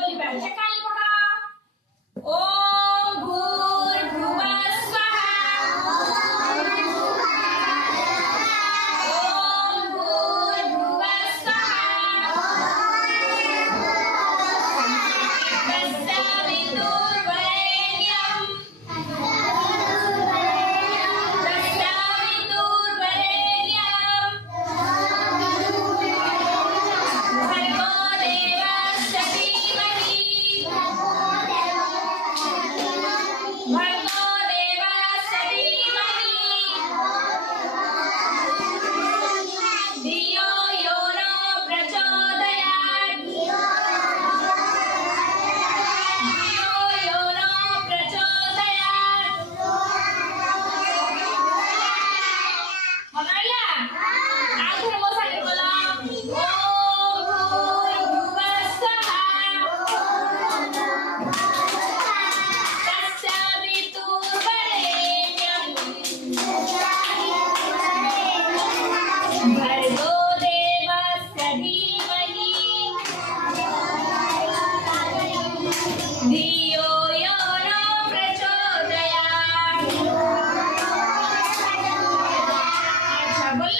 बोली पाहिजे काय बघा ओम भूर्भुवः स्वः ओम भूर्भुवः स्वः तत्सवितुर्वरेण्यं भर्गो देवस्य धीमहि धियो यो न प्रचोदयात् धियो यो न प्रचोदयात् म्हणाला काय धर्म सांगितलं ओम भूर्भुवः स्वः तत्सवितुर्वरेण्यं भर्गो देवस्य धीमहि धियो यो न प्रचोदयात् अच्छा बोल